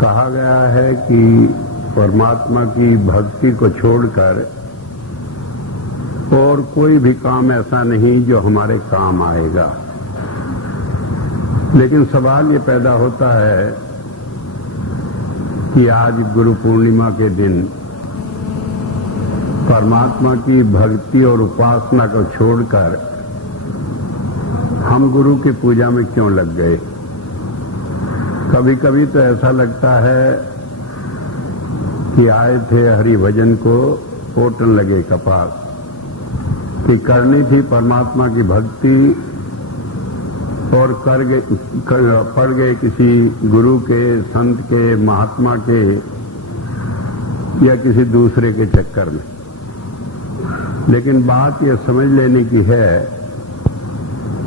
कहा गया है कि परमात्मा की भक्ति को छोड़कर और कोई भी काम ऐसा नहीं जो हमारे काम आएगा। लेकिन सवाल ये पैदा होता है कि आज गुरु पूर्णिमा के दिन परमात्मा की भक्ति और उपासना को छोड़कर हम गुरु की पूजा में क्यों लग गए। कभी कभी तो ऐसा लगता है कि आए थे हरि भजन को पोटन लगे कपास, कि करनी थी परमात्मा की भक्ति और पड़ गए किसी गुरु के, संत के, महात्मा के या किसी दूसरे के चक्कर में। लेकिन बात यह समझ लेने की है,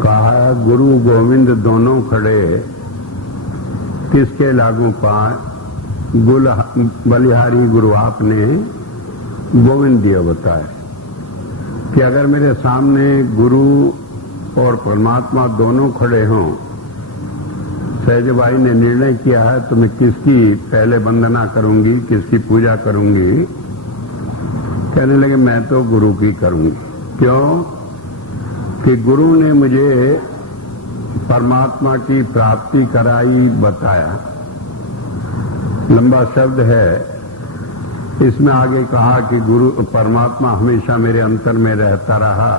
कहा गुरु गोविंद दोनों खड़े, किसके लागू पाए, बलिहारी गुरु आपने गोविंद दिया बताए कि अगर मेरे सामने गुरु और परमात्मा दोनों खड़े हों, सहजबाई ने निर्णय किया है तो मैं किसकी पहले वंदना करूंगी, किसकी पूजा करूंगी। कहने लगे मैं तो गुरु की करूंगी। क्यों? कि गुरु ने मुझे परमात्मा की प्राप्ति कराई, बताया। लंबा शब्द है, इसमें आगे कहा कि गुरु परमात्मा हमेशा मेरे अंतर में रहता रहा,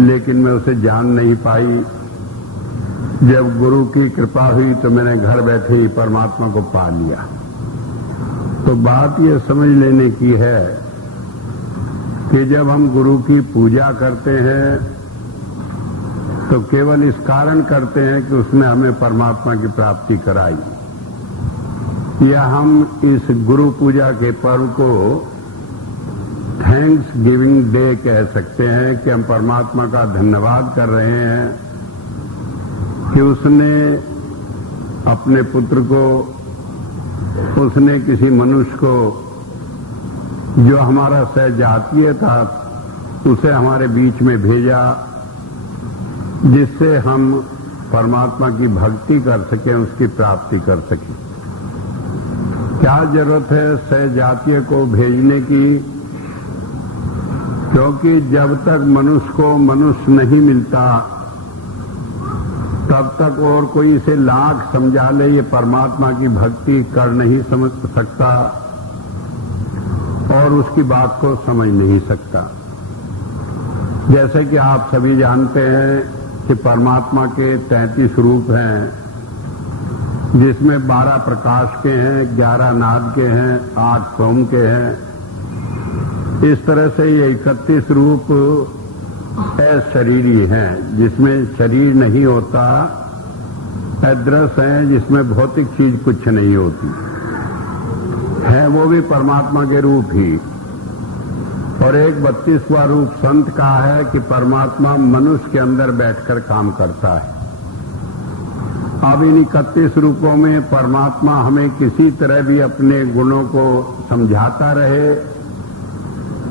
लेकिन मैं उसे जान नहीं पाई। जब गुरु की कृपा हुई तो मैंने घर बैठे ही परमात्मा को पा लिया। तो बात यह समझ लेने की है कि जब हम गुरु की पूजा करते हैं तो केवल इस कारण करते हैं कि उसने हमें परमात्मा की प्राप्ति कराई, या हम इस गुरु पूजा के पर्व को थैंक्स गिविंग डे कह सकते हैं कि हम परमात्मा का धन्यवाद कर रहे हैं कि उसने अपने पुत्र को, उसने किसी मनुष्य को जो हमारा सहजातीय था उसे हमारे बीच में भेजा, जिससे हम परमात्मा की भक्ति कर सकें, उसकी प्राप्ति कर सकें। क्या जरूरत है सहजातीय को भेजने की? क्योंकि जब तक मनुष्य को मनुष्य नहीं मिलता तब तक और कोई इसे लाख समझा ले ये परमात्मा की भक्ति कर नहीं समझ सकता और उसकी बात को समझ नहीं सकता। जैसे कि आप सभी जानते हैं कि परमात्मा के 33 रूप हैं, जिसमें 12 प्रकाश के हैं, 11 नाद के हैं, 8 सोम के हैं। इस तरह से ये 31 रूप अशरीरी हैं, जिसमें शरीर नहीं होता, अदृश्य हैं, जिसमें भौतिक चीज कुछ नहीं होती है, वो भी परमात्मा के रूप ही। और एक 32वां रूप संत का है कि परमात्मा मनुष्य के अंदर बैठकर काम करता है। अब इन 31 रूपों में परमात्मा हमें किसी तरह भी अपने गुणों को समझाता रहे,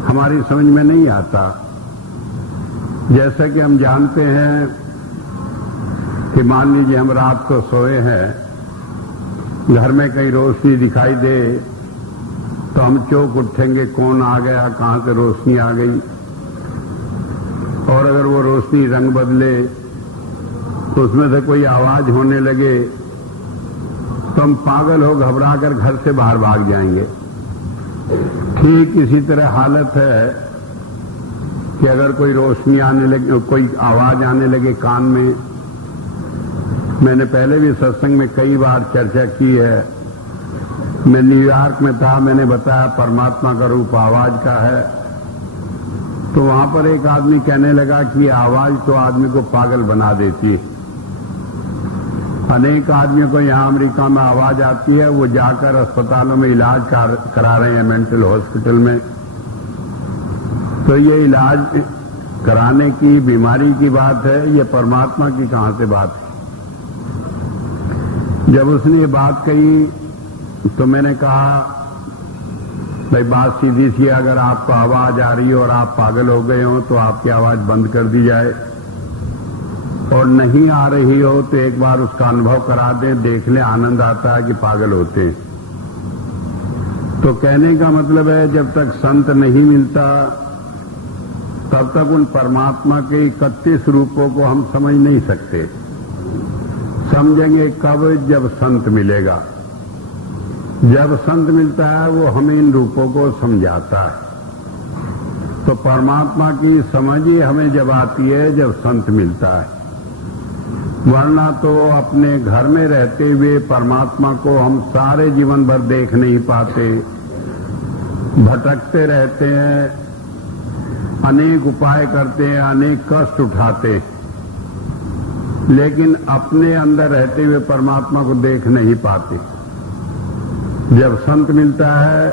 हमारी समझ में नहीं आता। जैसे कि हम जानते हैं कि मान लीजिए हम रात को सोए हैं, घर में कहीं रोशनी दिखाई दे तो हम चौंक उठेंगे, कौन आ गया, कहां से रोशनी आ गई। और अगर वो रोशनी रंग बदले तो उसमें से कोई आवाज होने लगे तो हम पागल हो घबराकर घर से बाहर भाग जाएंगे। ठीक इसी तरह हालत है कि अगर कोई रोशनी आने लगे, कोई आवाज आने लगे कान में। मैंने पहले भी सत्संग में कई बार चर्चा की है। मैं न्यूयॉर्क में था, मैंने बताया परमात्मा का रूप आवाज का है। तो वहां पर एक आदमी कहने लगा कि आवाज तो आदमी को पागल बना देती है। अनेक आदमियों को यहां अमेरिका में आवाज आती है, वो जाकर अस्पतालों में इलाज करा रहे हैं, मेंटल हॉस्पिटल में। तो ये इलाज कराने की, बीमारी की बात है, ये परमात्मा की कहां से बात है। जब उसने ये बात कही तो मैंने कहा भाई बात सीधी सी, अगर आपको आवाज आ रही हो और आप पागल हो गए हो तो आपकी आवाज बंद कर दी जाए। और नहीं आ रही हो तो एक बार उसका अनुभव करा दें, देख लें, आनंद आता है कि पागल होते हैं। तो कहने का मतलब है जब तक संत नहीं मिलता तब तक उन परमात्मा के 31 रूपों को हम समझ नहीं सकते। समझेंगे कब? जब संत मिलेगा। जब संत मिलता है वो हमें इन रूपों को समझाता है। तो परमात्मा की समझ ही हमें जब आती है जब संत मिलता है, वरना तो अपने घर में रहते हुए परमात्मा को हम सारे जीवन भर देख नहीं पाते, भटकते रहते हैं, अनेक उपाय करते हैं, अनेक कष्ट उठाते हैं, लेकिन अपने अंदर रहते हुए परमात्मा को देख नहीं पाते। जब संत मिलता है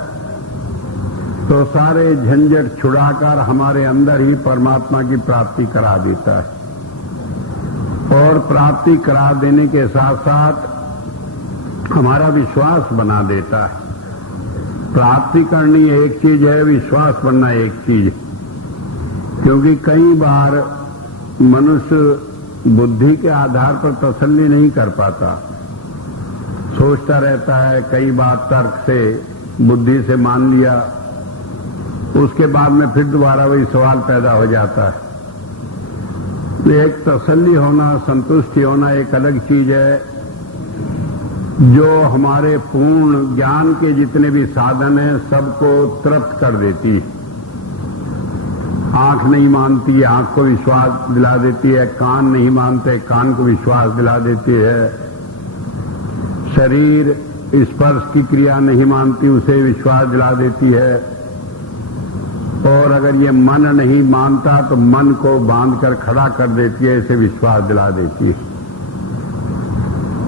तो सारे झंझट छुड़ाकर हमारे अंदर ही परमात्मा की प्राप्ति करा देता है, और प्राप्ति करा देने के साथ साथ हमारा विश्वास बना देता है। प्राप्ति करनी एक चीज है, विश्वास बनना एक चीज है। क्योंकि कई बार मनुष्य बुद्धि के आधार पर तसल्ली नहीं कर पाता, सोचता रहता है, कई बार तर्क से, बुद्धि से मान लिया, उसके बाद में फिर दोबारा वही सवाल पैदा हो जाता है। एक तसल्ली होना, संतुष्टि होना एक अलग चीज है, जो हमारे पूर्ण ज्ञान के जितने भी साधन हैं सबको तृप्त कर देती है। आंख नहीं मानती, आंख को विश्वास दिला देती है, कान नहीं मानते, कान को विश्वास दिला देती है, शरीर स्पर्श की क्रिया नहीं मानती, उसे विश्वास दिला देती है, और अगर ये मन नहीं मानता तो मन को बांधकर खड़ा कर देती है, इसे विश्वास दिला देती है।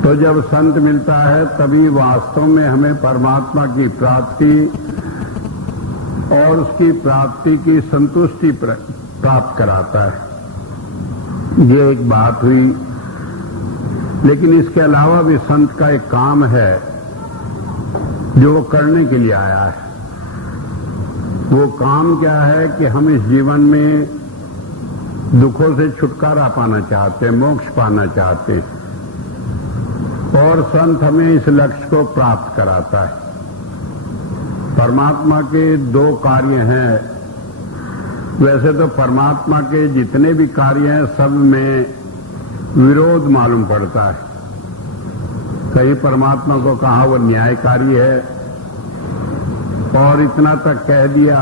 तो जब संत मिलता है तभी वास्तव में हमें परमात्मा की प्राप्ति और उसकी प्राप्ति की संतुष्टि प्राप्त कराता है। ये एक बात हुई। लेकिन इसके अलावा भी संत का एक काम है जो वो करने के लिए आया है। वो काम क्या है कि हम इस जीवन में दुखों से छुटकारा पाना चाहते हैं, मोक्ष पाना चाहते हैं, और संत हमें इस लक्ष्य को प्राप्त कराता है। परमात्मा के दो कार्य हैं। वैसे तो परमात्मा के जितने भी कार्य हैं सब में विरोध मालूम पड़ता है। कहीं परमात्मा को कहा वो न्यायकारी है, और इतना तक कह दिया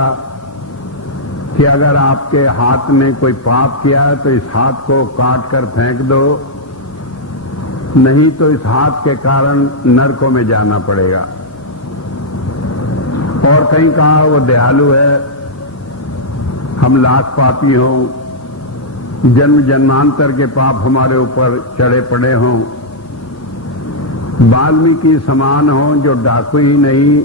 कि अगर आपके हाथ ने कोई पाप किया है तो इस हाथ को काट कर फेंक दो, नहीं तो इस हाथ के कारण नरकों में जाना पड़ेगा। और कहीं कहा वो दयालु है, हम लाख पापी हों, जन्म जन्मांतर के पाप हमारे ऊपर चढ़े पड़े हों, वाल्मीकि समान हो जो डाकू ही नहीं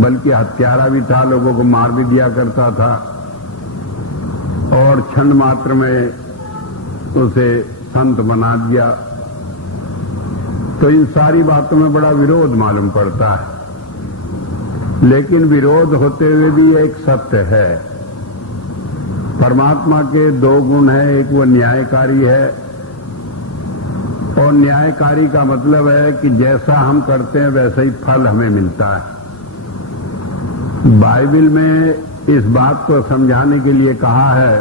बल्कि हत्यारा भी था, लोगों को मार भी दिया करता था, और क्षण मात्र में उसे संत बना दिया। तो इन सारी बातों में बड़ा विरोध मालूम पड़ता है। लेकिन विरोध होते हुए भी एक सत्य है। परमात्मा के दो गुण हैं, एक वो न्यायकारी है, और न्यायकारी का मतलब है कि जैसा हम करते हैं वैसा ही फल हमें मिलता है। बाइबल में इस बात को समझाने के लिए कहा है,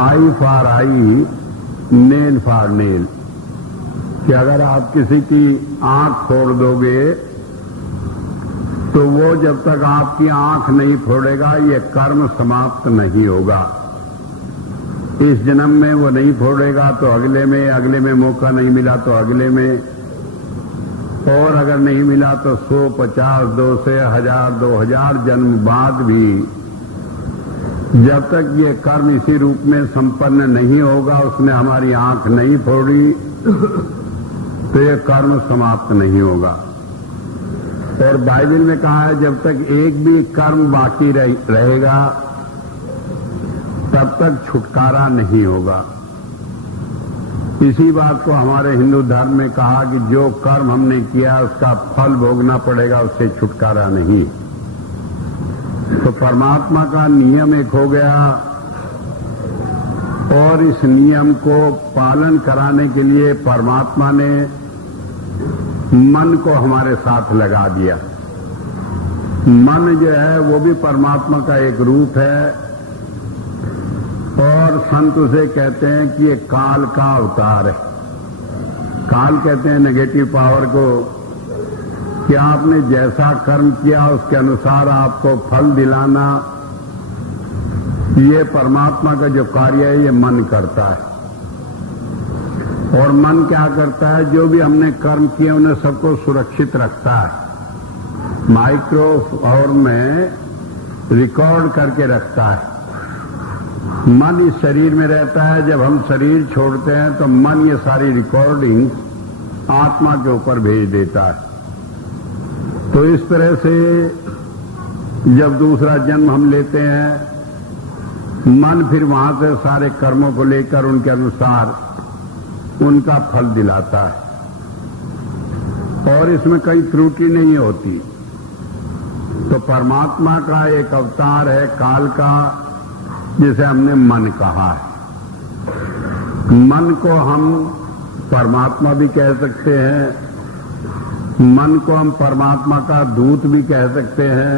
eye for eye, nail for nail, कि अगर आप किसी की आंख फोड़ दोगे तो वो जब तक आपकी आंख नहीं फोड़ेगा ये कर्म समाप्त नहीं होगा। इस जन्म में वो नहीं फोड़ेगा तो अगले में मौका नहीं मिला तो अगले में, और अगर नहीं मिला तो 100, 50, 200, 1000, 2000 जन्म बाद भी जब तक ये कर्म इसी रूप में संपन्न नहीं होगा, उसने हमारी आंख नहीं फोड़ी, तो ये कर्म समाप्त नहीं होगा। और बाइबल में कहा है जब तक एक भी कर्म बाकी रहेगा तब तक छुटकारा नहीं होगा। इसी बात को हमारे हिंदू धर्म में कहा कि जो कर्म हमने किया उसका फल भोगना पड़ेगा, उससे छुटकारा नहीं। तो परमात्मा का नियम एक हो गया और इस नियम को पालन कराने के लिए परमात्मा ने मन को हमारे साथ लगा दिया। मन जो है वो भी परमात्मा का एक रूप है और संत उसे कहते हैं कि ये काल का अवतार है। काल कहते हैं नेगेटिव पावर को, कि आपने जैसा कर्म किया उसके अनुसार आपको फल दिलाना, ये परमात्मा का जो कार्य है ये मन करता है। और मन क्या करता है, जो भी हमने कर्म किए उन्हें सबको सुरक्षित रखता है, माइक्रो और में रिकॉर्ड करके रखता है। मन इस शरीर में रहता है, जब हम शरीर छोड़ते हैं तो मन ये सारी रिकॉर्डिंग आत्मा के ऊपर भेज देता है। तो इस तरह से जब दूसरा जन्म हम लेते हैं, मन फिर वहां से सारे कर्मों को लेकर उनके अनुसार उनका फल दिलाता है और इसमें कोई त्रुटि नहीं होती। तो परमात्मा का एक अवतार है काल का, जिसे हमने मन कहा है। मन को हम परमात्मा भी कह सकते हैं, मन को हम परमात्मा का दूत भी कह सकते हैं,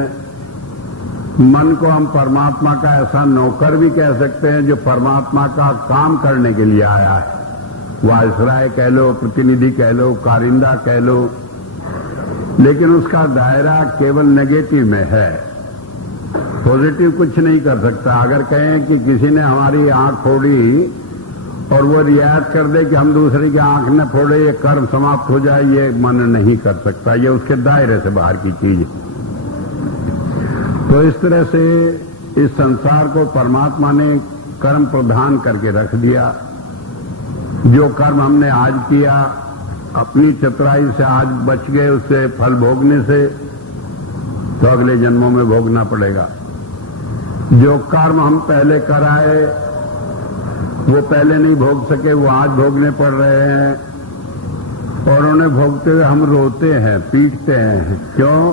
मन को हम परमात्मा का ऐसा नौकर भी कह सकते हैं जो परमात्मा का काम करने के लिए आया है। वायसराय कह लो, प्रतिनिधि कह लो, कारिंदा कह लो, लेकिन उसका दायरा केवल नेगेटिव में है, पॉजिटिव कुछ नहीं कर सकता। अगर कहें कि किसी ने हमारी आंख फोड़ी और वो रियायत कर दे कि हम दूसरे की आंख न फोड़े, ये कर्म समाप्त हो जाए, ये मन नहीं कर सकता, ये उसके दायरे से बाहर की चीज है। तो इस तरह से इस संसार को परमात्मा ने कर्म प्रधान करके रख दिया। जो कर्म हमने आज किया, अपनी चतुराई से आज बच गए उससे फल भोगने से, तो अगले जन्मों में भोगना पड़ेगा। जो कर्म हम पहले कराए वो पहले नहीं भोग सके, वो आज भोगने पड़ रहे हैं और उन्हें भोगते हुए हम रोते हैं, पीटते हैं। क्यों?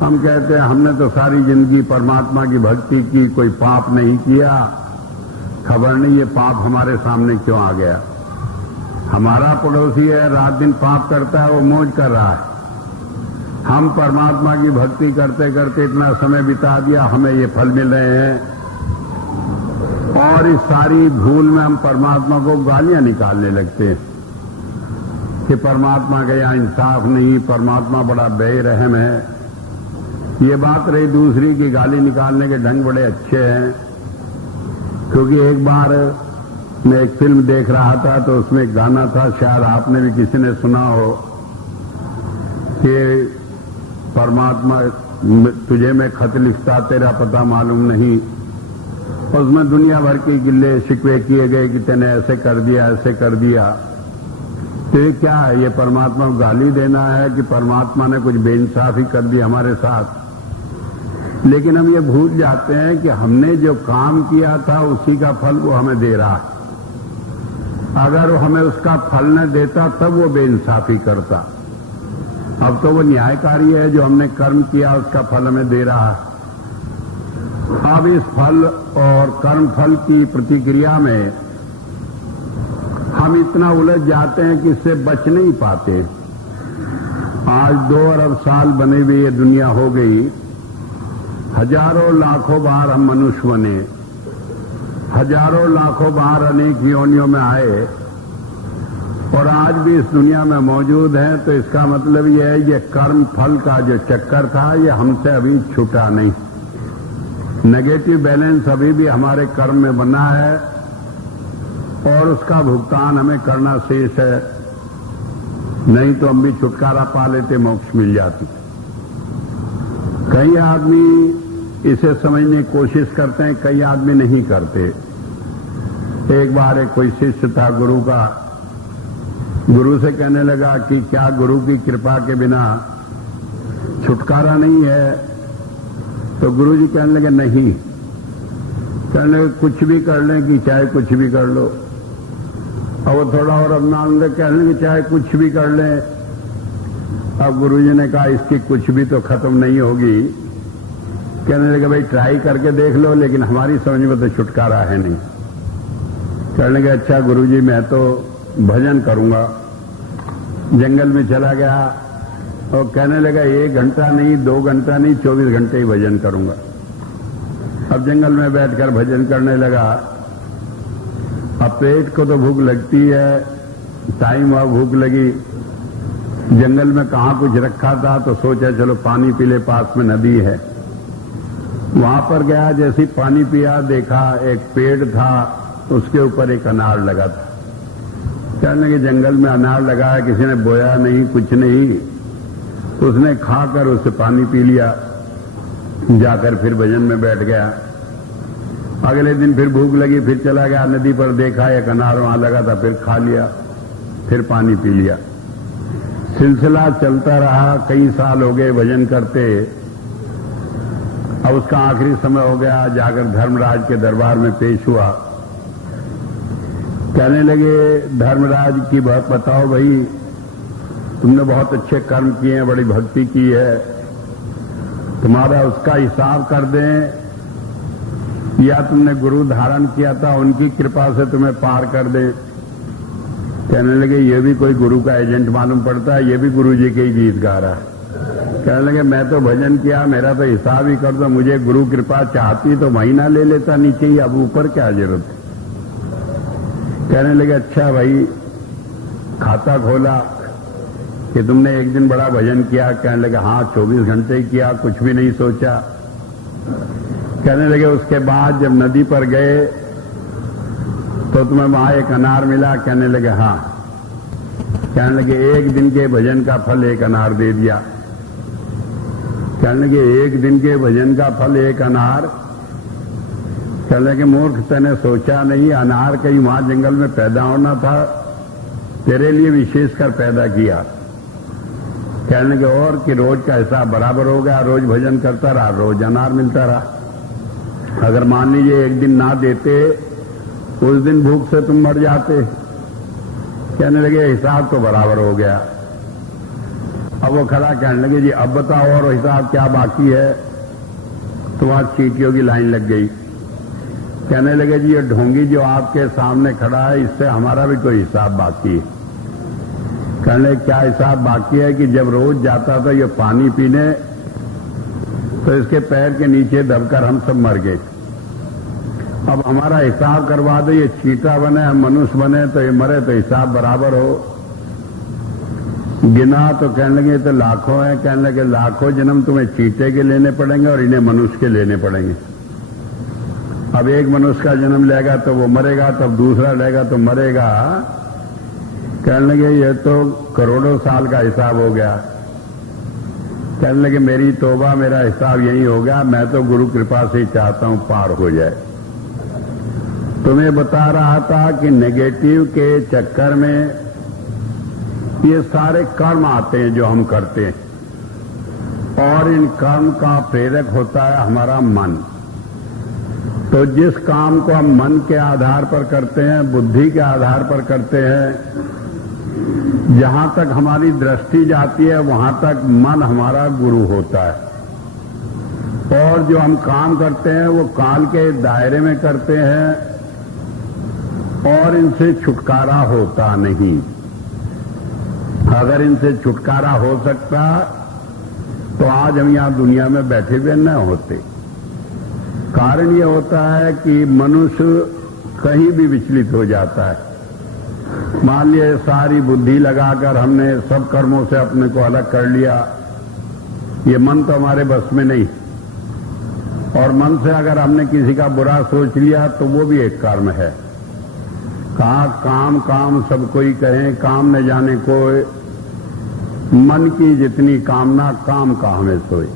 हम कहते हैं हमने तो सारी जिंदगी परमात्मा की भक्ति की, कोई पाप नहीं किया, खबर नहीं ये पाप हमारे सामने क्यों आ गया। हमारा पड़ोसी है, रात दिन पाप करता है, वो मौज कर रहा है। हम परमात्मा की भक्ति करते करते इतना समय बिता दिया, हमें ये फल मिल रहे हैं। और इस सारी भूल में हम परमात्मा को गालियां निकालने लगते हैं कि परमात्मा का यहाँ इंसाफ नहीं, परमात्मा बड़ा बेरहम है। ये बात रही दूसरी की गाली निकालने के ढंग बड़े अच्छे हैं, क्योंकि एक बार मैं एक फिल्म देख रहा था तो उसमें एक गाना था, शायद आपने भी किसी ने सुना हो, कि परमात्मा तुझे मैं खत लिखता तेरा पता मालूम नहीं। उसमें दुनिया भर के गिल्ले शिकवे किए गए कि तूने ऐसे कर दिया, ऐसे कर दिया। तो ये क्या है? ये परमात्मा को गाली देना है कि परमात्मा ने कुछ बेइंसाफी कर दी हमारे साथ। लेकिन हम ये भूल जाते हैं कि हमने जो काम किया था उसी का फल वो हमें दे रहा है। अगर वो हमें उसका फल न देता तब वो बेइंसाफी करता। अब तो वो न्यायकारी है, जो हमने कर्म किया उसका फल हमें दे रहा है। अब इस फल और कर्म फल की प्रतिक्रिया में हम इतना उलझ जाते हैं कि इससे बच नहीं पाते। आज 2 अरब साल बने हुए ये दुनिया हो गई, हजारों लाखों बार हम मनुष्य बने, हजारों लाखों बार अनेक योनियों में आए और आज भी इस दुनिया में मौजूद हैं। तो इसका मतलब यह है ये कर्म फल का जो चक्कर था ये हमसे अभी छूटा नहीं। नेगेटिव बैलेंस अभी भी हमारे कर्म में बना है और उसका भुगतान हमें करना शेष है, नहीं तो हम भी छुटकारा पा लेते, मोक्ष मिल जाती। कई आदमी इसे समझने की कोशिश करते हैं, कई आदमी नहीं करते। एक बार एक कोई शिष्य था गुरु का, गुरु से कहने लगा कि क्या गुरु की कृपा के बिना छुटकारा नहीं है? तो गुरु जी कहने लगे नहीं। कहने लगे कुछ भी कर लें कि चाहे कुछ भी कर लो। और वो थोड़ा और अपना कहने लगे चाहे कुछ भी कर लें। अब गुरु जी ने कहा इसकी कुछ भी तो खत्म नहीं होगी। कहने लगे भाई ट्राई करके देख लो, लेकिन हमारी समझ में तो छुटकारा है नहीं। कहने लगे अच्छा गुरुजी मैं तो भजन करूंगा। जंगल में चला गया और कहने लगा 1 घंटा नहीं 2 घंटा नहीं 24 घंटे ही भजन करूंगा। अब जंगल में बैठकर भजन करने लगा। अब पेट को तो भूख लगती है, टाइम हुआ भूख लगी, जंगल में कहां कुछ रखा था तो सोचा चलो पानी पी ले, पास में नदी है। वहां पर गया, जैसे पानी पिया देखा एक पेड़ था, उसके ऊपर एक अनार लगा था। कहने लगे जंगल में अनार लगा है, किसी ने बोया नहीं कुछ नहीं, उसने खाकर उससे पानी पी लिया, जाकर फिर भजन में बैठ गया। अगले दिन फिर भूख लगी, फिर चला गया नदी पर, देखा एक अनार वहां लगा था, फिर खा लिया, फिर पानी पी लिया। सिलसिला चलता रहा, कई साल हो गए भजन करते। अब उसका आखिरी समय हो गया, जाकर धर्मराज के दरबार में पेश हुआ। कहने लगे धर्मराज की बात बताओ भाई, तुमने बहुत अच्छे कर्म किए हैं, बड़ी भक्ति की है, तुम्हारा उसका हिसाब कर दें या तुमने गुरु धारण किया था उनकी कृपा से तुम्हें पार कर दें। कहने लगे ये भी कोई गुरु का एजेंट मालूम पड़ता है, ये भी गुरु जी के ही गीत गा रहा है। कहने लगे मैं तो भजन किया, मेरा तो हिसाब ही कर दो, मुझे गुरु कृपा चाहती तो महीना ले लेता नीचे ही, अब ऊपर क्या जरूरत है। कहने लगे अच्छा भाई खाता खोला कि तुमने एक दिन बड़ा भजन किया। कहने लगे हाँ 24 घंटे ही किया, कुछ भी नहीं सोचा। कहने लगे उसके बाद जब नदी पर गए तो तुम्हें वहां एक अनार मिला। कहने लगे हाँ। कहने लगे 1 दिन के भजन का फल 1 अनार दे दिया। कहने लगे 1 दिन के भजन का फल 1 अनार। कहने लगे मूर्ख तूने सोचा नहीं, अनार कहीं वहां जंगल में पैदा होना था, तेरे लिए विशेषकर पैदा किया। कहने लगे और कि रोज का हिसाब बराबर हो गया, रोज भजन करता रहा, रोज अनार मिलता रहा। अगर मान लीजिए 1 दिन ना देते, उस दिन भूख से तुम मर जाते। कहने लगे हिसाब तो बराबर हो गया। अब वो खड़ा कहने लगे जी अब बताओ और हिसाब क्या बाकी है। तो वहां चींटियों की लाइन लग गई। कहने लगे जी ये ढोंगी जो आपके सामने खड़ा है, इससे हमारा भी कोई हिसाब बाकी है। कहने लगे क्या हिसाब बाकी है कि जब रोज जाता था ये पानी पीने तो इसके पैर के नीचे दबकर हम सब मर गए। अब हमारा हिसाब करवा दो, ये चींटा बने हम मनुष्य बने तो ये मरे तो हिसाब बराबर हो। गिना तो कहने लगे तो लाखों हैं। कहने लगे लाखों जन्म तुम्हें चींटे के लेने पड़ेंगे और इन्हें मनुष्य के लेने पड़ेंगे। अब एक मनुष्य का जन्म लेगा तो वो मरेगा, तब दूसरा लेगा तो मरेगा। कहने लगे ये तो करोड़ों साल का हिसाब हो गया। कहने लगे मेरी तौबा, मेरा हिसाब यही हो गया, मैं तो गुरु कृपा से ही चाहता हूं पार हो जाए। तुम्हें बता रहा था कि नेगेटिव के चक्कर में ये सारे कर्म आते हैं जो हम करते हैं, और इन कर्म का प्रेरक होता है हमारा मन। तो जिस काम को हम मन के आधार पर करते हैं, बुद्धि के आधार पर करते हैं, जहां तक हमारी दृष्टि जाती है वहां तक मन हमारा गुरु होता है। और जो हम काम करते हैं वो काल के दायरे में करते हैं और इनसे छुटकारा होता नहीं। अगर इनसे छुटकारा हो सकता तो आज हम यहां दुनिया में बैठे हुए न होते। कारण ये होता है कि मनुष्य कहीं भी विचलित हो जाता है। मान लिया सारी बुद्धि लगाकर हमने सब कर्मों से अपने को अलग कर लिया, ये मन तो हमारे बस में नहीं। और मन से अगर हमने किसी का बुरा सोच लिया तो वो भी एक कर्म है। कहा काम काम सब कोई कहे, काम न जाने कोई, मन की जितनी कामना काम का हमें सोए।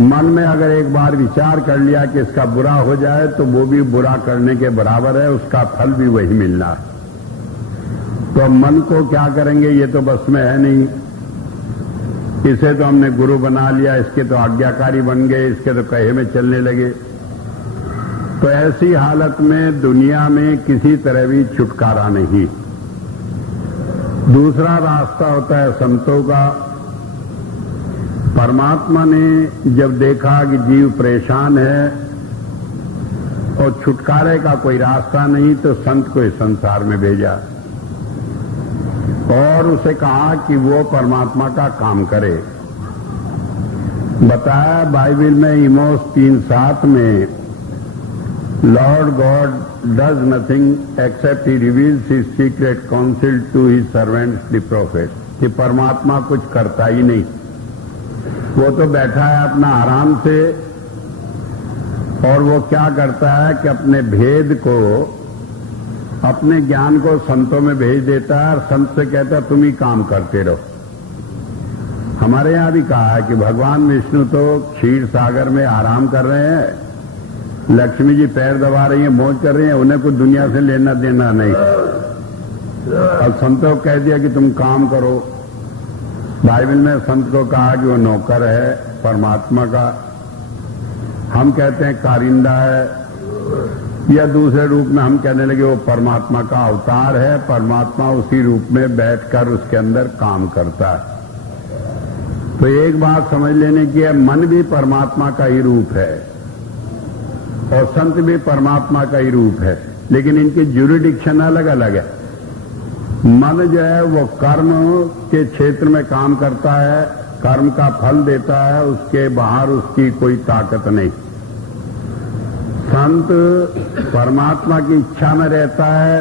मन में अगर एक बार विचार कर लिया कि इसका बुरा हो जाए तो वो भी बुरा करने के बराबर है, उसका फल भी वही मिलना है। तो मन को क्या करेंगे, ये तो बस में है नहीं। इसे तो हमने गुरु बना लिया, इसके तो आज्ञाकारी बन गए, इसके तो कहे में चलने लगे। तो ऐसी हालत में दुनिया में किसी तरह भी छुटकारा नहीं। दूसरा रास्ता होता है संतों का। परमात्मा ने जब देखा कि जीव परेशान है और छुटकारे का कोई रास्ता नहीं तो संत को इस संसार में भेजा और उसे कहा कि वो परमात्मा का काम करे। बताया बाइबल में इमोस 3:7 में lord God does nothing except he reveals his secret counsel to his servants the prophet, कि परमात्मा कुछ करता ही नहीं, वो तो बैठा है अपना आराम से और वो क्या करता है कि अपने भेद को, अपने ज्ञान को संतों में भेज देता है और संत से कहता है तुम ही काम करते रहो। हमारे यहां भी कहा है कि भगवान विष्णु तो क्षीर सागर में आराम कर रहे हैं, लक्ष्मी जी पैर दबा रही हैं, मौज कर रही हैं, उन्हें कुछ दुनिया से लेना देना नहीं। और संतों को कह दिया कि तुम काम करो। बाइबल में संत को कहा कि वो नौकर है परमात्मा का, हम कहते हैं कारिंदा है, या दूसरे रूप में हम कहने लगे वो परमात्मा का अवतार है, परमात्मा उसी रूप में बैठकर उसके अंदर काम करता है। तो एक बात समझ लेने की है, मन भी परमात्मा का ही रूप है और संत भी परमात्मा का ही रूप है, लेकिन इनकी ज्यूरिडिक्शन अलग अलग है। मन जो है वो कर्म के क्षेत्र में काम करता है, कर्म का फल देता है, उसके बाहर उसकी कोई ताकत नहीं। संत परमात्मा की इच्छा में रहता है,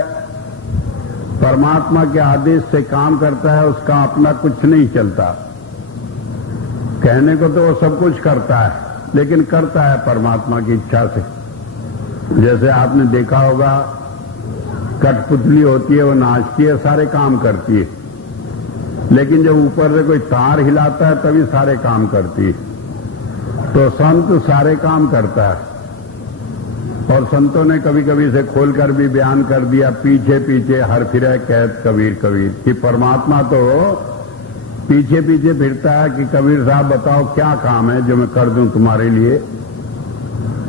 परमात्मा के आदेश से काम करता है, उसका अपना कुछ नहीं चलता। कहने को तो वो सब कुछ करता है, लेकिन करता है परमात्मा की इच्छा से। जैसे आपने देखा होगा कठपुतली होती है, वो नाचती है, सारे काम करती है, लेकिन जब ऊपर से कोई तार हिलाता है तभी सारे काम करती है। तो संत सारे काम करता है और संतों ने कभी कभी इसे खोलकर भी बयान कर दिया, पीछे पीछे हर फिरे कहत कबीर कबीर, कि परमात्मा तो पीछे पीछे फिरता है कि कबीर साहब बताओ क्या काम है जो मैं कर दूं तुम्हारे लिए।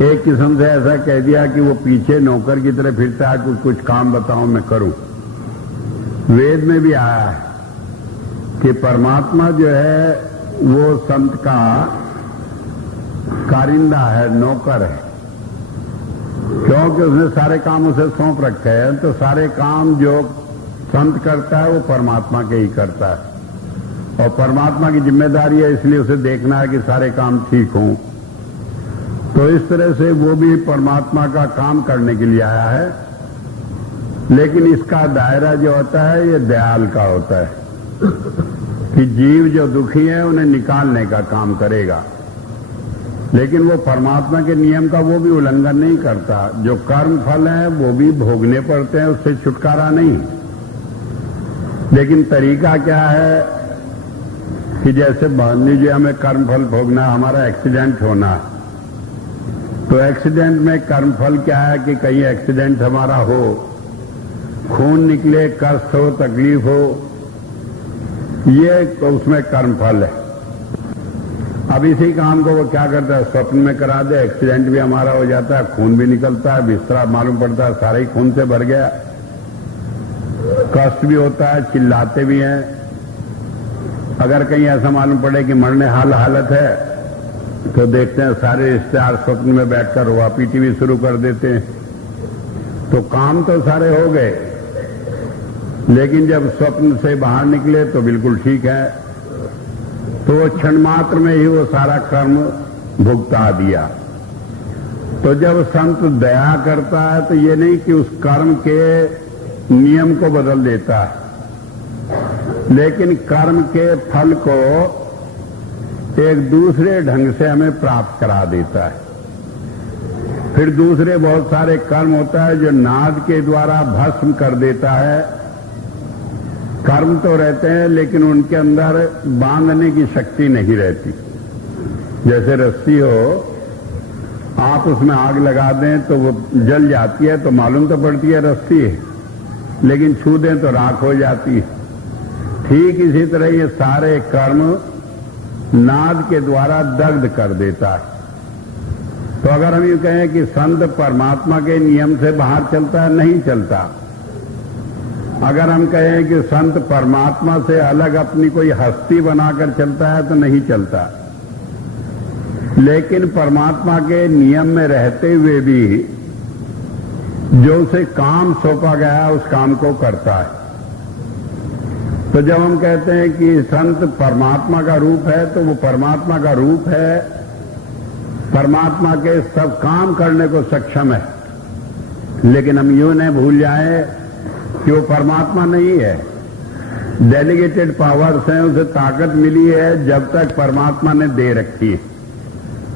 एक किस्म से ऐसा कह दिया कि वो पीछे नौकर की तरह फिरता है, कुछ काम बताओ मैं करूं। वेद में भी आया है कि परमात्मा जो है वो संत का कारिंदा है, नौकर है, क्योंकि उसने सारे काम उसे सौंप रखे हैं। तो सारे काम जो संत करता है वो परमात्मा के ही करता है और परमात्मा की जिम्मेदारी है, इसलिए उसे देखना है कि सारे काम ठीक हों। तो इस तरह से वो भी परमात्मा का काम करने के लिए आया है, लेकिन इसका दायरा जो होता है ये दयाल का होता है कि जीव जो दुखी है उन्हें निकालने का काम करेगा, लेकिन वो परमात्मा के नियम का वो भी उल्लंघन नहीं करता। जो कर्म फल है वो भी भोगने पड़ते हैं, उससे छुटकारा नहीं। लेकिन तरीका क्या है कि जैसे मान लीजिए हमें कर्म फल भोगना, हमारा एक्सीडेंट होना, तो एक्सीडेंट में कर्म फल क्या है कि कहीं एक्सीडेंट हमारा हो, खून निकले, कष्ट हो, तकलीफ हो, ये तो उसमें कर्म फल है। अब इसी काम को वो क्या करता है, स्वप्न में करा दे, एक्सीडेंट भी हमारा हो जाता है, खून भी निकलता है, बिस्तरा मालूम पड़ता है सारा ही खून से भर गया, कष्ट भी होता है, चिल्लाते भी हैं। अगर कहीं ऐसा मालूम पड़े कि मरने हालत है तो देखते हैं सारे रिश्तेदार स्वप्न में बैठकर रोआ पीटी भी शुरू कर देते हैं। तो काम तो सारे हो गए, लेकिन जब स्वप्न से बाहर निकले तो बिल्कुल ठीक है, तो वो क्षण मात्र में ही वो सारा कर्म भुगता दिया। तो जब संत दया करता है तो ये नहीं कि उस कर्म के नियम को बदल देता है, लेकिन कर्म के फल को एक दूसरे ढंग से हमें प्राप्त करा देता है। फिर दूसरे बहुत सारे कर्म होता है जो नाद के द्वारा भस्म कर देता है। कर्म तो रहते हैं लेकिन उनके अंदर बांधने की शक्ति नहीं रहती। जैसे रस्सी हो, आप उसमें आग लगा दें तो वो जल जाती है, तो मालूम तो पड़ती है रस्सी है, लेकिन छू दें तो राख हो जाती है। ठीक इसी तरह ये सारे कर्म नाद के द्वारा दग्ध कर देता है। तो अगर हम ये कहें कि संत परमात्मा के नियम से बाहर चलता है, नहीं चलता। अगर हम कहें कि संत परमात्मा से अलग अपनी कोई हस्ती बनाकर चलता है तो नहीं चलता। लेकिन परमात्मा के नियम में रहते हुए भी जो उसे काम सौंपा गया उस काम को करता है। तो जब हम कहते हैं कि संत परमात्मा का रूप है, तो वो परमात्मा का रूप है, परमात्मा के सब काम करने को सक्षम है। लेकिन हम यूं नहीं भूल जाए कि वो परमात्मा नहीं है, डेलीगेटेड पावर्स हैं, उसे ताकत मिली है जब तक परमात्मा ने दे रखी है।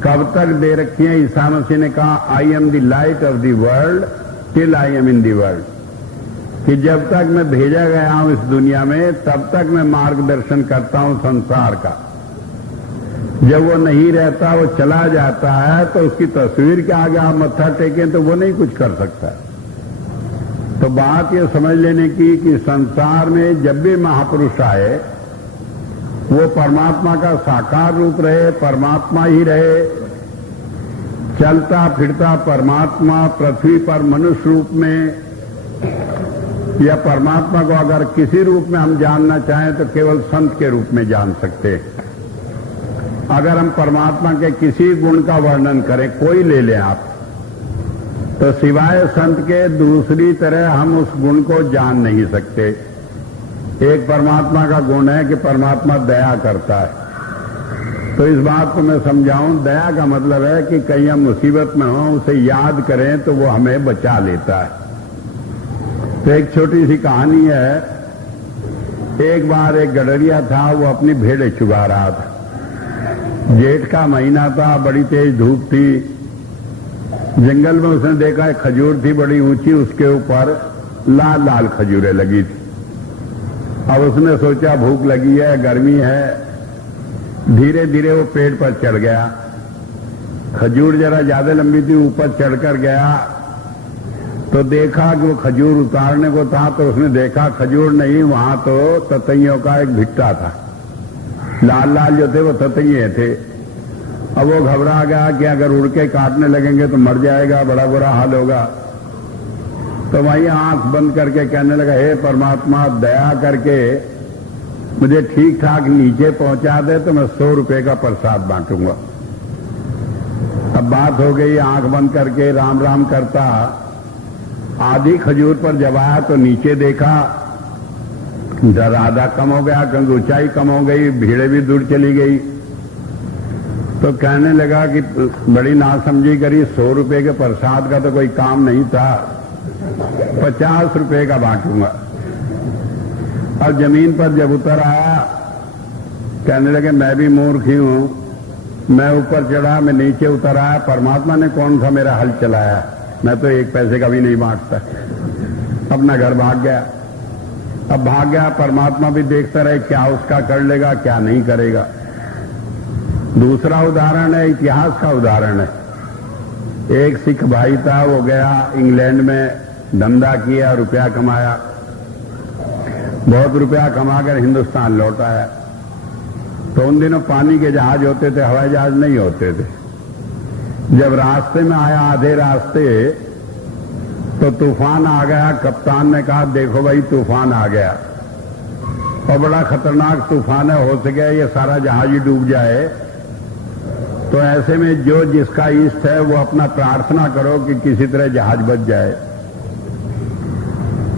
कब तक दे रखी है? ईसा मसीह ने कहा, I am the light of the world till I am in the world, कि जब तक मैं भेजा गया हूं इस दुनिया में तब तक मैं मार्गदर्शन करता हूं संसार का। जब वो नहीं रहता, वो चला जाता है, तो उसकी तस्वीर के आगे आप मत्था टेकें तो वो नहीं कुछ कर सकता। तो बात ये समझ लेने की कि संसार में जब भी महापुरुष आए वो परमात्मा का साकार रूप रहे, परमात्मा ही रहे, चलता फिरता परमात्मा पृथ्वी पर मनुष्य रूप में, या परमात्मा को अगर किसी रूप में हम जानना चाहें तो केवल संत के रूप में जान सकते हैं। अगर हम परमात्मा के किसी गुण का वर्णन करें, कोई ले लें आप, तो सिवाय संत के दूसरी तरह हम उस गुण को जान नहीं सकते। एक परमात्मा का गुण है कि परमात्मा दया करता है। तो इस बात को मैं समझाऊं, दया का मतलब है कि कहीं हम मुसीबत में हों, उसे याद करें तो वो हमें बचा लेता है। तो एक छोटी सी कहानी है। एक बार एक गडरिया था, वो अपनी भेड़ें चुगा रहा था। जेठ का महीना था, बड़ी तेज धूप थी। जंगल में उसने देखा एक खजूर थी बड़ी ऊंची, उसके ऊपर लाल लाल खजूरें लगी थी। अब उसने सोचा भूख लगी है, गर्मी है, धीरे धीरे वो पेड़ पर चढ़ गया। खजूर जरा ज्यादा लंबी थी, ऊपर चढ़कर गया तो देखा कि वो खजूर उतारने को था, तो उसने देखा खजूर नहीं, वहां तो ततैयों का एक भिट्टा था। लाल लाल जो थे वो ततैये थे। अब वो घबरा गया कि अगर उड़ के काटने लगेंगे तो मर जाएगा, बड़ा बुरा हाल होगा। तो वहीं आंख बंद करके कहने लगा, हे परमात्मा, दया करके मुझे ठीक ठाक नीचे पहुंचा दे तो मैं 100 रुपए का प्रसाद बांटूंगा। अब बात हो गई, आंख बंद करके राम राम करता आधी खजूर पर जब आया तो नीचे देखा, डर आधा कम हो गया क्योंकि ऊंचाई कम हो गई, भीड़ें भी दूर चली गई। तो कहने लगा कि बड़ी नासमझी करी, 100 रुपए के प्रसाद का तो कोई काम नहीं था, 50 रुपए का बांटूंगा। और जमीन पर जब उतर आया, कहने लगे मैं भी मूर्ख ही हूं, मैं ऊपर चढ़ा, मैं नीचे उतर आया, परमात्मा ने कौन सा मेरा हल चलाया, मैं तो 1 पैसे का भी नहीं बांटता। अपना घर भाग गया। अब भाग गया, परमात्मा भी देखता रहे क्या उसका कर लेगा क्या नहीं करेगा। दूसरा उदाहरण है, इतिहास का उदाहरण है। एक सिख भाई था, वो गया इंग्लैंड में, धंधा किया, रुपया कमाया, बहुत रुपया कमाकर हिंदुस्तान लौट आया। तो उन दिनों पानी के जहाज होते थे, हवाई जहाज नहीं होते थे। जब रास्ते में आया आधे रास्ते तो तूफान आ गया। कप्तान ने कहा, देखो भाई तूफान आ गया और बड़ा खतरनाक तूफान है, हो सके ये सारा जहाज ही डूब जाए। तो ऐसे में जो जिसका इष्ट है वो अपना प्रार्थना करो कि किसी तरह जहाज बच जाए।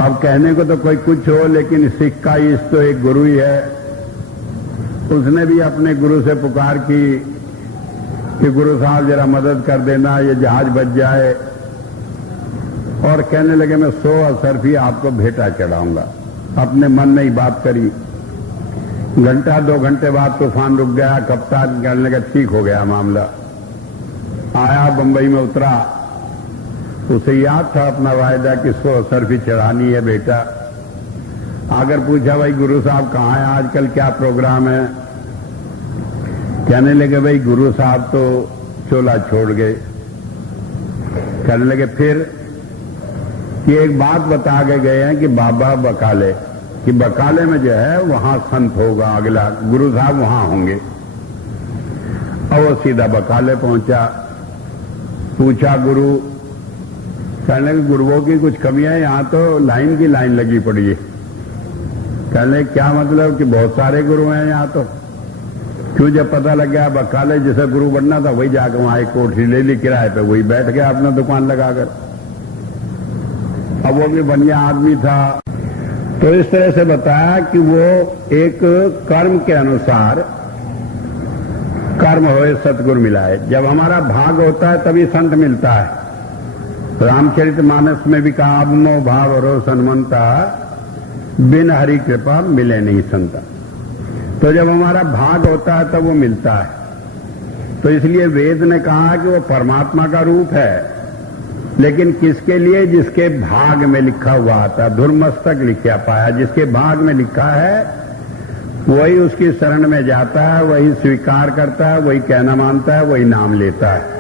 अब कहने को तो कोई कुछ हो, लेकिन सिख का इष्ट तो एक गुरु ही है। उसने भी अपने गुरु से पुकार की कि गुरु साहब जरा मदद कर देना, ये जहाज बच जाए। और कहने लगे मैं 100 असरफी आपको भेंटा चढ़ाऊंगा। अपने मन में ही बात करी। घंटा 2 घंटे बाद तूफान रुक गया। कप्तान कहने लगा ठीक हो गया मामला। आया, बंबई में उतरा, उसे याद था अपना वायदा कि 100 असरफी चढ़ानी है बेटा। आकर पूछा, भाई गुरु साहब कहाँ हैं आजकल, क्या प्रोग्राम है? कहने लगे भाई गुरु साहब तो चोला छोड़ गए। कहने लगे फिर? कि एक बात बता के गए हैं कि बाबा बकाले, कि बकाले में जो है वहां संत होगा, अगला गुरु साहब वहां होंगे। और वो सीधा बकाले पहुंचा। पूछा गुरु, कहने लगे गुरुओं की कुछ कमियां है, यहां तो लाइन की लाइन लगी पड़ी है। कहने क्या मतलब कि बहुत सारे गुरु हैं यहां तो? क्यों? जब पता लग गया बकाले जैसे गुरु बनना था, वही जाकर वहां एक कोठरी ले ली किराए पे, वही बैठ गया अपना दुकान लगाकर। अब वो भी बढ़िया आदमी था। तो इस तरह से बताया कि वो एक कर्म के अनुसार कर्म होए सतगुरु मिलाए। जब हमारा भाग होता है तभी संत मिलता है। रामचरितमानस में भी कहा, अब मोह भाव रो सन्मंता, बिन हरि कृपा मिले नहीं संता। तो जब हमारा भाग होता है तब वो मिलता है। तो इसलिए वेद ने कहा कि वो परमात्मा का रूप है, लेकिन किसके लिए? जिसके भाग में लिखा हुआ था। धुर्मस्तक लिखा पाया, जिसके भाग में लिखा है वही उसकी शरण में जाता है, वही स्वीकार करता है, वही कहना मानता है, वही नाम लेता है।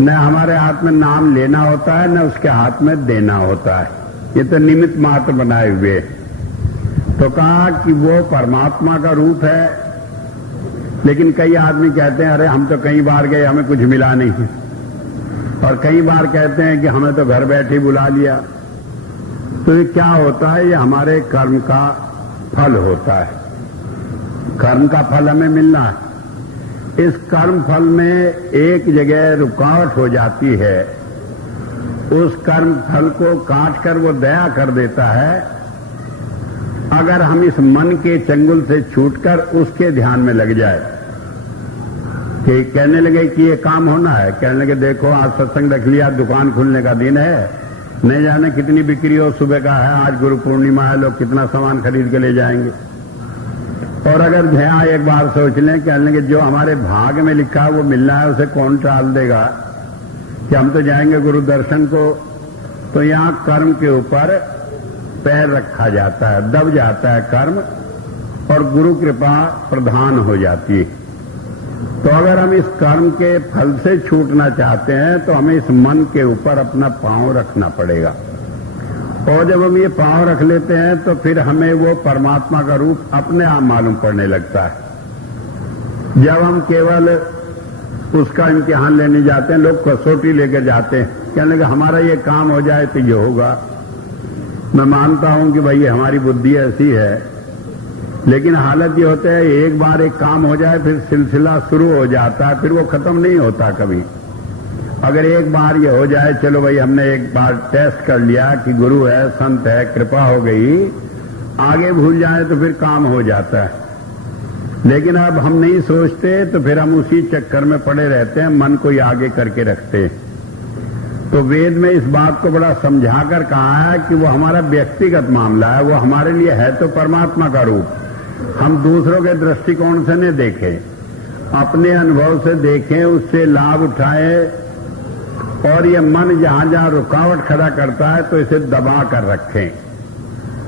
न हमारे हाथ में नाम लेना होता है, न उसके हाथ में देना होता है। ये तो निमित्त मात्र बनाए हुए। तो कहा कि वो परमात्मा का रूप है। लेकिन कई आदमी कहते हैं, अरे हम तो कई बार गए, हमें कुछ मिला नहीं। और कई बार कहते हैं कि हमें तो घर बैठे बुला लिया। तो ये क्या होता है? ये हमारे कर्म का फल होता है। कर्म का फल हमें मिलना है। इस कर्म फल में एक जगह रुकावट हो जाती है। उस कर्म फल को काट कर वो दया कर देता है। अगर हम इस मन के चंगुल से छूटकर उसके ध्यान में लग जाए कि कहने लगे कि ये काम होना है, कहने लगे देखो आज सत्संग रख लिया, दुकान खुलने का दिन है, नहीं जाने कितनी बिक्री हो, सुबह का है, आज गुरु पूर्णिमा है, लोग कितना सामान खरीद के ले जाएंगे। और अगर ध्यान एक बार सोच लें, कहने लगे जो हमारे भाग में लिखा है वो मिलना है, उसे कौन टाल देगा कि हम तो जाएंगे गुरु दर्शन को। तो यहां कर्म के ऊपर पैर रखा जाता है, दब जाता है कर्म, और गुरु कृपा प्रधान हो जाती है। तो अगर हम इस कर्म के फल से छूटना चाहते हैं तो हमें इस मन के ऊपर अपना पांव रखना पड़ेगा। और जब हम ये पांव रख लेते हैं तो फिर हमें वो परमात्मा का रूप अपने आप मालूम पड़ने लगता है। जब हम केवल उसका इम्तिहान लेने जाते हैं, लोग कसौटी लेकर जाते हैं, कहने लगे हमारा ये काम हो जाए तो ये होगा। मैं मानता हूं कि भाई हमारी बुद्धि ऐसी है, लेकिन हालत ये होता है एक बार एक काम हो जाए फिर सिलसिला शुरू हो जाता है, फिर वो खत्म नहीं होता कभी। अगर एक बार ये हो जाए, चलो भाई हमने एक बार टेस्ट कर लिया कि गुरु है, संत है, कृपा हो गई, आगे भूल जाए तो फिर काम हो जाता है। लेकिन अब हम नहीं सोचते तो फिर हम उसी चक्कर में पड़े रहते हैं, मन को ही आगे करके रखते हैं। तो वेद में इस बात को बड़ा समझाकर कहा है कि वो हमारा व्यक्तिगत मामला है, वो हमारे लिए है तो परमात्मा का रूप। हम दूसरों के दृष्टिकोण से नहीं देखें, अपने अनुभव से देखें, उससे लाभ उठाएं। और ये मन जहां जहां रुकावट खड़ा करता है तो इसे दबा कर रखें।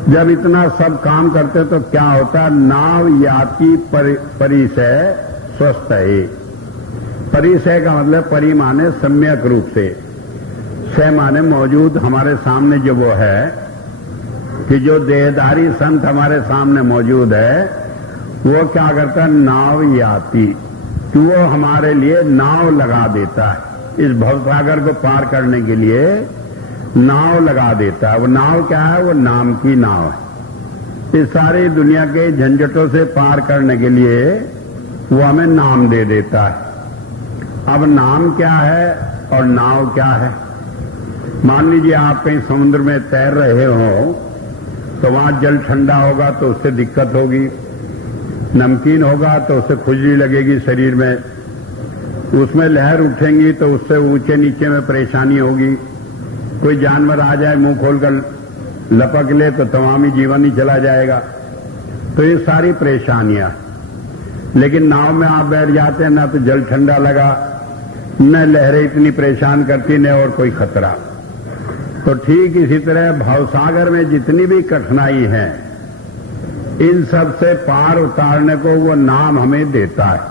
जब इतना सब काम करते तो क्या होता है? नाव याति परिसय स्वस्थ है। परिसय का मतलब परि माने सम्यक रूप से, सह माने मौजूद, हमारे सामने जो वो है कि जो देहधारी संत हमारे सामने मौजूद है, वो क्या करता है? नाव याति, कि वो हमारे लिए नाव लगा देता है। इस भवसागर को पार करने के लिए नाव लगा देता है। वो नाव क्या है? वो नाम की नाव है। इस सारी दुनिया के झंझटों से पार करने के लिए वो हमें नाम दे देता है। अब नाम क्या है और नाव क्या है? मान लीजिए आप कहीं समुद्र में तैर रहे हो, तो वहां जल ठंडा होगा तो उससे दिक्कत होगी, नमकीन होगा तो उससे खुजली लगेगी शरीर में, उसमें लहर उठेंगी तो उससे ऊंचे नीचे में परेशानी होगी, कोई जानवर आ जाए मुंह खोलकर लपक ले तो तमामी जीवन ही चला जाएगा। तो ये सारी परेशानियां। लेकिन नाव में आप बैठ जाते हैं, ना तो जल ठंडा लगा, न लहरें इतनी परेशान करती, न और कोई खतरा। तो ठीक इसी तरह भवसागर में जितनी भी कठिनाई है, इन सब से पार उतारने को वो नाम हमें देता है।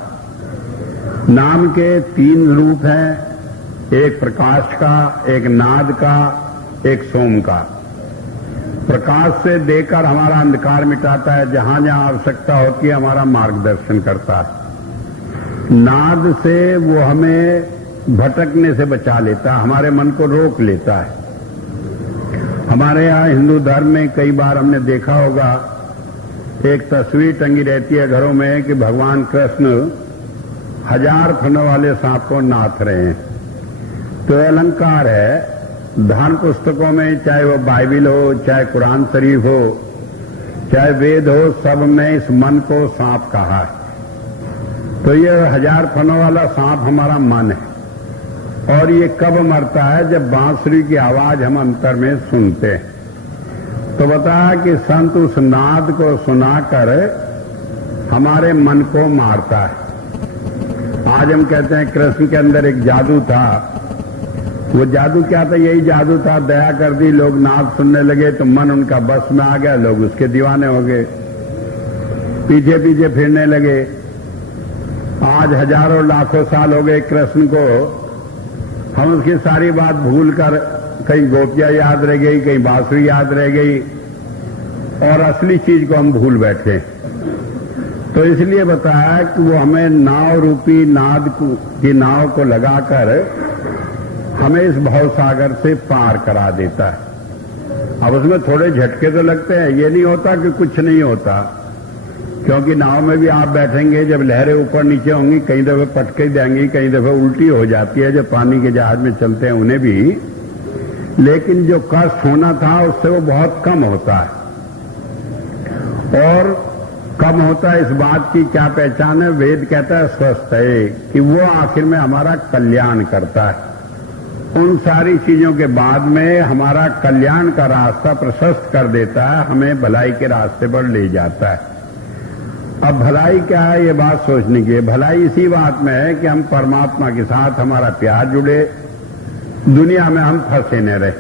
नाम के 3 रूप हैं, एक प्रकाश का, एक नाद का, एक सोम का। प्रकाश से देकर हमारा अंधकार मिटाता है, जहां जहां आवश्यकता होती है हमारा मार्गदर्शन करता है। नाद से वो हमें भटकने से बचा लेता है, हमारे मन को रोक लेता है। हमारे यहाँ हिंदू धर्म में कई बार हमने देखा होगा, एक तस्वीर टंगी रहती है घरों में कि भगवान कृष्ण 1000 फनों वाले सांप को नाथ रहे हैं। तो अलंकार है धर्म पुस्तकों में, चाहे वो बाइबिल हो, चाहे कुरान शरीफ हो, चाहे वेद हो, सब में इस मन को सांप कहा है। तो ये 1000 फनों वाला सांप हमारा मन है। और ये कब मरता है? जब बांसुरी की आवाज हम अंतर में सुनते हैं। तो बताया कि संत उस नाद को सुनाकर हमारे मन को मारता है। आज हम कहते हैं कृष्ण के अंदर एक जादू था। वो जादू क्या था? यही जादू था, दया कर दी, लोग नाद सुनने लगे तो मन उनका बस में आ गया, लोग उसके दीवाने हो गए, पीछे पीछे फिरने लगे। आज हजारों लाखों साल हो गए कृष्ण को, हम उसकी सारी बात भूल कर, कहीं गोपियां याद रह गई, कहीं बांसुरी याद रह गई, और असली चीज को हम भूल बैठे। तो इसलिए बताया कि वो हमें नाव रूपी नाद की नाव को लगाकर हमें इस भवसागर से पार करा देता है। अब उसमें थोड़े झटके तो लगते हैं, ये नहीं होता कि कुछ नहीं होता, क्योंकि नाव में भी आप बैठेंगे, जब लहरें ऊपर नीचे होंगी, कई दफे पटके देंगी, कई दफे उल्टी हो जाती है, जो पानी के जहाज में चलते हैं उन्हें भी, लेकिन जो कष्ट होना था उससे वो बहुत कम होता है। और कम होता है, इस बात की क्या पहचान है? वेद कहता है स्वस्थ है, कि वो आखिर में हमारा कल्याण करता है। उन सारी चीजों के बाद में हमारा कल्याण का रास्ता प्रशस्त कर देता है, हमें भलाई के रास्ते पर ले जाता है। अब भलाई क्या है, ये बात सोचने की है। भलाई इसी बात में है कि हम परमात्मा के साथ हमारा प्यार जुड़े, दुनिया में हम फंसे न रहे।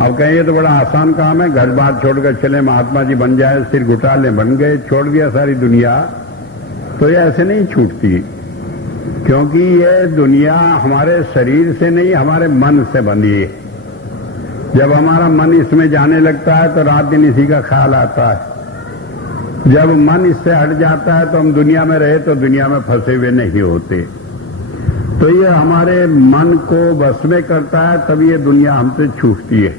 अब कहें ये तो बड़ा आसान काम है, घर बार छोड़कर चले, महात्मा जी बन जाए, सिर घुटा ले, बन गए, छोड़ दिया सारी दुनिया। तो ये ऐसे नहीं छूटती, क्योंकि ये दुनिया हमारे शरीर से नहीं, हमारे मन से बनी है। जब हमारा मन इसमें जाने लगता है तो रात दिन इसी का ख्याल आता है। जब मन इससे हट जाता है तो हम दुनिया में रहे तो दुनिया में फंसे हुए नहीं होते। तो ये हमारे मन को बस में करता है, तभी ये दुनिया हमसे छूटती है।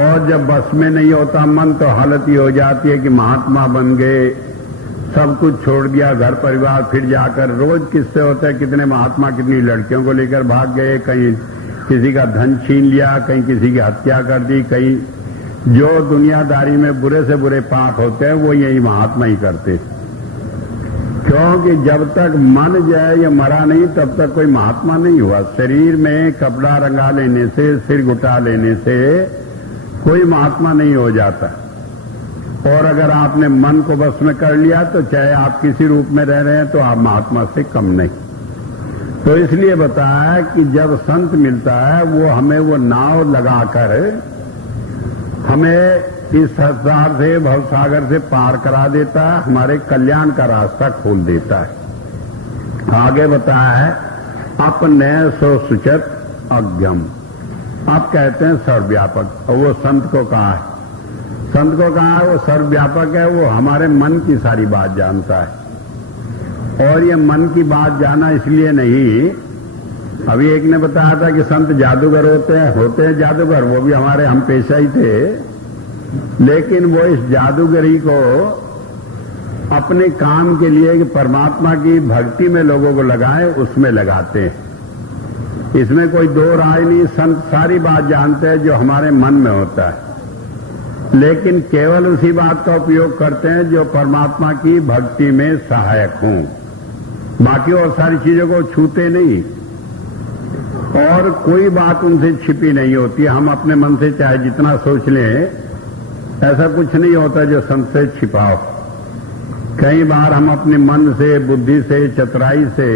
और जब बस में नहीं होता मन, तो हालत ये हो जाती है कि महात्मा बन गए, सब कुछ छोड़ दिया, घर परिवार, फिर जाकर रोज किससे होता है, कितने महात्मा कितनी लड़कियों को लेकर भाग गए, कहीं किसी का धन छीन लिया, कहीं किसी की हत्या कर दी, कहीं जो दुनियादारी में बुरे से बुरे पाप होते हैं वो यही महात्मा ही करते। क्योंकि जब तक मन जाए या मरा नहीं, तब तक कोई महात्मा नहीं हुआ। शरीर में कपड़ा रंगा लेने से, सिर घुटा लेने से कोई महात्मा नहीं हो जाता। और अगर आपने मन को बस में कर लिया तो चाहे आप किसी रूप में रह रहे हैं तो आप महात्मा से कम नहीं। तो इसलिए बताया कि जब संत मिलता है वो हमें वो नाव लगाकर हमें इस संसार से, भवसागर से पार करा देता है, हमारे कल्याण का रास्ता खोल देता है। आगे बताया है अपने सो सुचत अज्ञम। आप कहते हैं सर्वव्यापक, और वो संत को कहा है, संत को कहा है वो सर्वव्यापक है, वो हमारे मन की सारी बात जानता है। और ये मन की बात जाना इसलिए नहीं, अभी एक ने बताया था कि संत जादूगर होते हैं जादूगर, वो भी हमारे हम पेशा ही थे, लेकिन वो इस जादूगरी को अपने काम के लिए कि परमात्मा की भक्ति में लोगों को लगाएं, उसमें लगाते हैं। इसमें कोई दो राय नहीं, संत सारी बात जानते हैं जो हमारे मन में होता है, लेकिन केवल उसी बात का उपयोग करते हैं जो परमात्मा की भक्ति में सहायक हों, बाकी और सारी चीजों को छूते नहीं। और कोई बात उनसे छिपी नहीं होती। हम अपने मन से चाहे जितना सोच लें, ऐसा कुछ नहीं होता जो संत से छिपाओ। कई बार हम अपने मन से, बुद्धि से, चतुराई से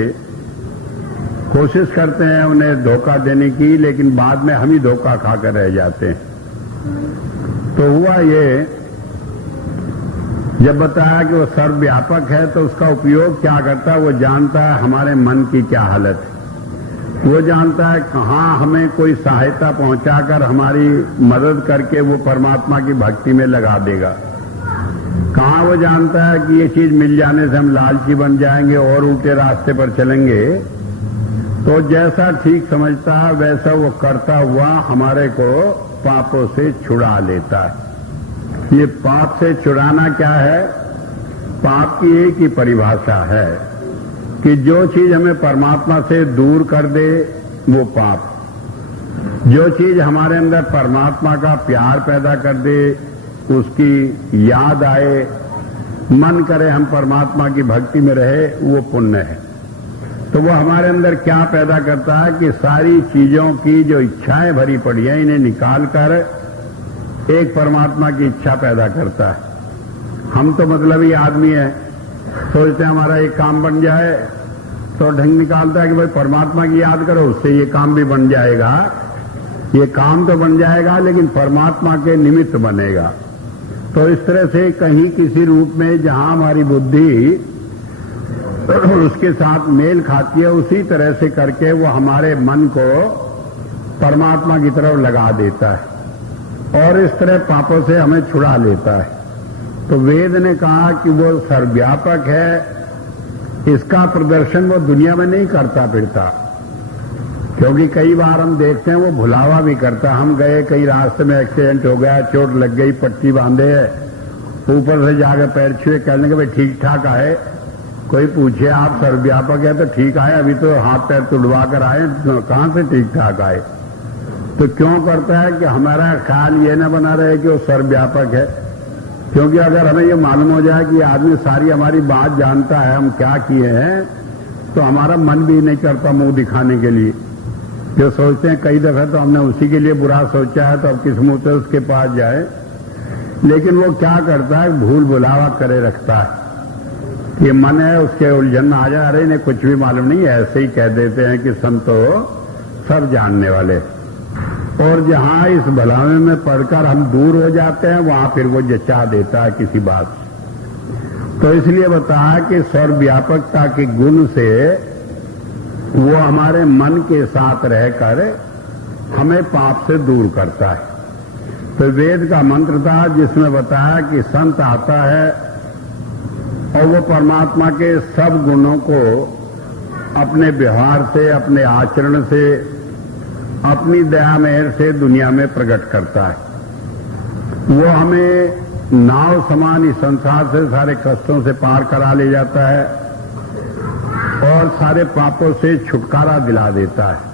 कोशिश करते हैं उन्हें धोखा देने की, लेकिन बाद में हम ही धोखा खाकर रह जाते हैं। तो हुआ ये, जब बताया कि वो सर्वव्यापक है तो उसका उपयोग क्या करता है, वो जानता है हमारे मन की क्या हालत है, वो जानता है कहाँ हमें कोई सहायता पहुंचाकर हमारी मदद करके वो परमात्मा की भक्ति में लगा देगा, कहाँ वो जानता है कि ये चीज मिल जाने से हम लालची बन जाएंगे और उल्टे रास्ते पर चलेंगे। तो जैसा ठीक समझता है वैसा वो करता हुआ हमारे को पापों से छुड़ा लेता है। ये पाप से छुड़ाना क्या है? पाप की एक ही परिभाषा है कि जो चीज हमें परमात्मा से दूर कर दे वो पाप। जो चीज हमारे अंदर परमात्मा का प्यार पैदा कर दे, उसकी याद आए, मन करे हम परमात्मा की भक्ति में रहे, वो पुण्य है। तो वो हमारे अंदर क्या पैदा करता है कि सारी चीजों की जो इच्छाएं भरी पड़ी हैं, इन्हें निकाल कर एक परमात्मा की इच्छा पैदा करता है। हम तो मतलबी आदमी है, सोचते हैं हमारा एक काम बन जाए तो ढंग निकालता है कि भाई परमात्मा की याद करो, उससे ये काम भी बन जाएगा। ये काम तो बन जाएगा लेकिन परमात्मा के निमित्त बनेगा। तो इस तरह से कहीं किसी रूप में जहां हमारी बुद्धि उसके साथ मेल खाती है, उसी तरह से करके वो हमारे मन को परमात्मा की तरफ लगा देता है और इस तरह पापों से हमें छुड़ा लेता है। तो वेद ने कहा कि वो सर्वव्यापक है, इसका प्रदर्शन वो दुनिया में नहीं करता फिरता, क्योंकि कई बार हम देखते हैं वो भुलावा भी करता। हम गए, कई रास्ते में एक्सीडेंट हो गया, चोट लग गई, पट्टी बांधे है, ऊपर से जाकर पैर छुए, कहने के भाई ठीक ठाक आए। कोई पूछे आप सर्वव्यापक है तो ठीक आए, अभी तो हाथ पैर तुड़वा कर आए, तो कहां से ठीक ठाक आए? तो क्यों करता है कि हमारा ख्याल ये न बना रहे कि वो सर्वव्यापक है। क्योंकि अगर हमें ये मालूम हो जाए कि आदमी सारी हमारी बात जानता है, हम क्या किए हैं, तो हमारा मन भी नहीं करता मुंह दिखाने के लिए। जो सोचते हैं कई दफा तो हमने उसी के लिए बुरा सोचा है, तो अब किस मुंह से उसके पास जाए। लेकिन वो क्या करता है, भूल भुलावा करे रखता है। ये मन है, उसके उलझन आ जा रहे, इन्हें कुछ भी मालूम नहीं, ऐसे ही कह देते हैं कि संतो सब जानने वाले। और जहां इस भलावे में पढ़कर हम दूर हो जाते हैं, वहां फिर वो जचा देता है किसी बात से। तो इसलिए बताया कि सर्वव्यापकता के गुण से वो हमारे मन के साथ रहकर हमें पाप से दूर करता है। तो वेद का मंत्र था जिसमें बताया कि संत आता है और वो परमात्मा के सब गुणों को अपने व्यवहार से, अपने आचरण से, अपनी दया मेहर से दुनिया में प्रकट करता है। वो हमें नाव समान इस संसार से सारे कष्टों से पार करा ले जाता है और सारे पापों से छुटकारा दिला देता है।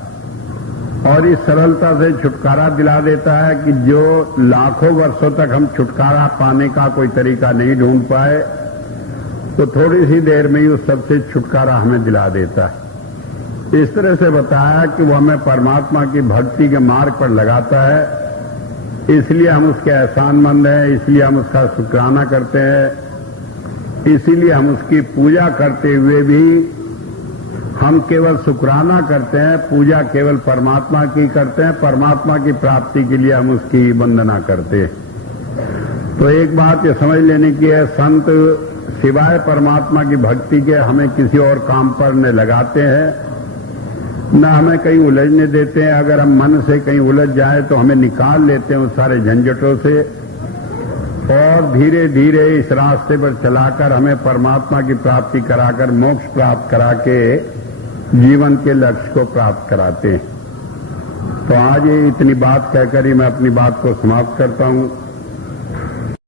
और इस सरलता से छुटकारा दिला देता है कि जो लाखों वर्षों तक हम छुटकारा पाने का कोई तरीका नहीं ढूंढ पाए, तो थोड़ी सी देर में ही उस सबसे छुटकारा हमें दिला देता है। इस तरह से बताया कि वो हमें परमात्मा की भक्ति के मार्ग पर लगाता है, इसलिए हम उसके एहसानमंद हैं, इसलिए हम उसका शुक्राना करते हैं, इसीलिए हम उसकी पूजा करते हुए भी हम केवल शुक्राना करते हैं, पूजा केवल परमात्मा की करते हैं, परमात्मा की प्राप्ति के लिए हम उसकी वंदना करते हैं। तो एक बात ये समझ लेने की है, संत सिवाय परमात्मा की भक्ति के हमें किसी और काम पर न लगाते हैं, न हमें कहीं उलझने देते हैं। अगर हम मन से कहीं उलझ जाए तो हमें निकाल लेते हैं उस सारे झंझटों से और धीरे धीरे इस रास्ते पर चलाकर हमें परमात्मा की प्राप्ति कराकर, मोक्ष प्राप्त करा के जीवन के लक्ष्य को प्राप्त कराते हैं। तो आज ये इतनी बात कहकर ही मैं अपनी बात को समाप्त करता हूं।